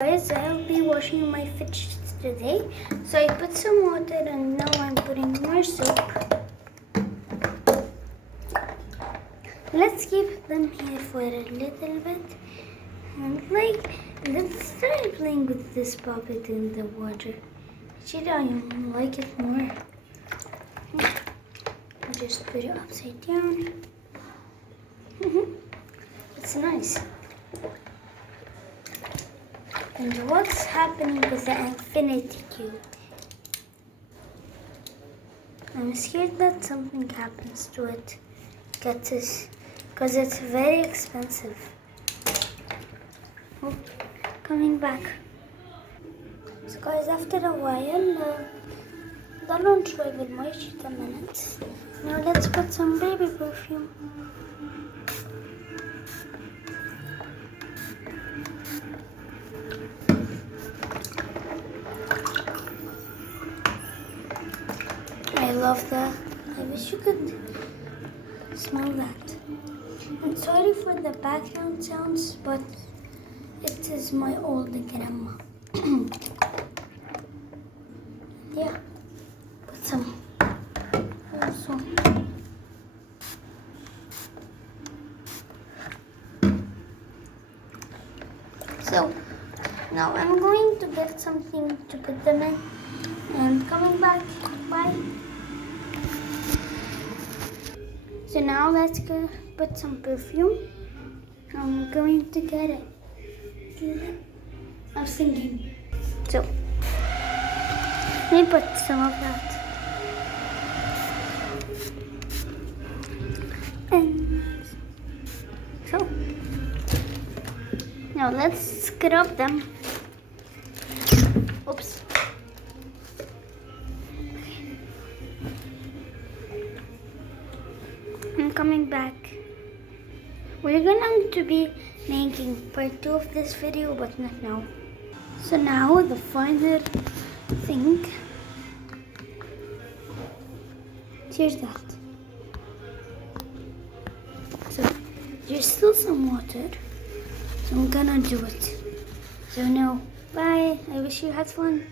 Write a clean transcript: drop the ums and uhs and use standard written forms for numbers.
Guys, I'll be washing my fidgets today. So I put some water and now I'm putting more soap. Let's keep them here for a little bit. And let's start playing with this puppet in the water. Actually, I like it more. Just put it upside down. It's nice. And what's happening with the infinity cube? I'm scared that something happens to it. Get this, because it's very expensive. Oh, coming back. So guys, after a while, the launch will wait a minute. Now let's put some baby perfume. I love that. I wish you could smell that. I'm sorry for the background sounds, but it is my old grandma. Yeah, put some also. So now I'm going to get something to put them in, and coming back. Bye. So now let's go put some perfume. I'm going to get it. I'm singing. So let me put some of that. And so now let's scrub them. Oops. I'm coming back. We're going to be making part 2 of this video, but not now. So now the final thing. Here's that. So there's still some water, so I'm gonna do it. So now, bye. I wish you had fun.